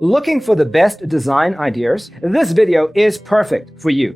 Looking for the best design ideas? This video is perfect for you.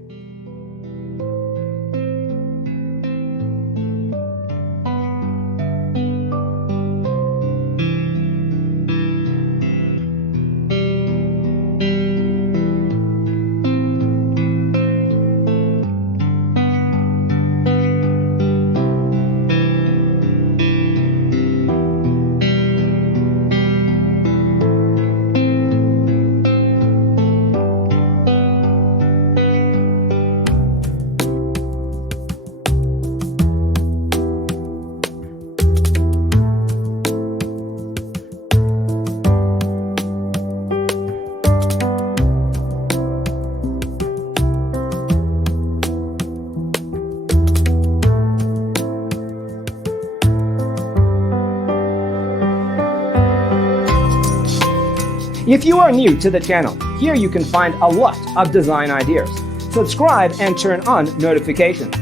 If you are new to the channel, here you can find a lot of design ideas. Subscribe and turn on notifications.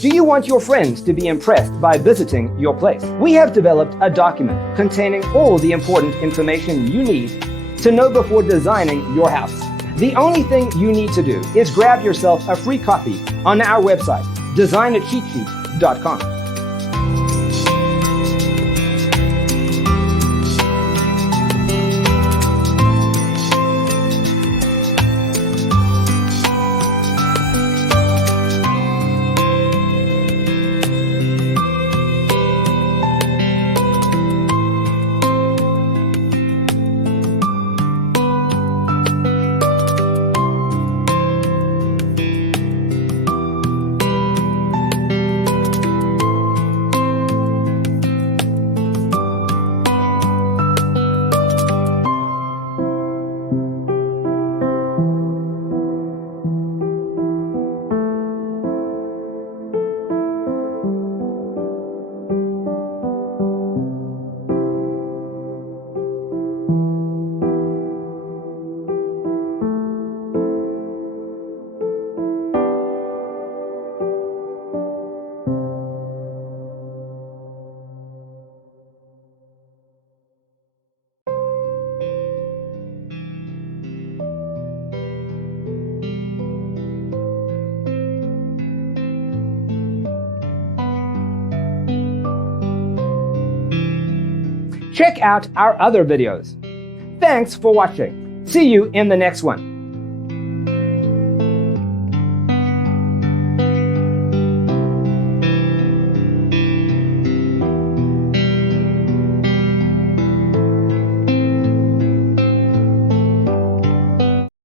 Do you want your friends to be impressed by visiting your place? We have developed a document containing all the important information you need to know before designing your house. The only thing you need to do is grab yourself a free copy on our website, designitcheatsheet.com. Check out our other videos. Thanks for watching. See you in the next one.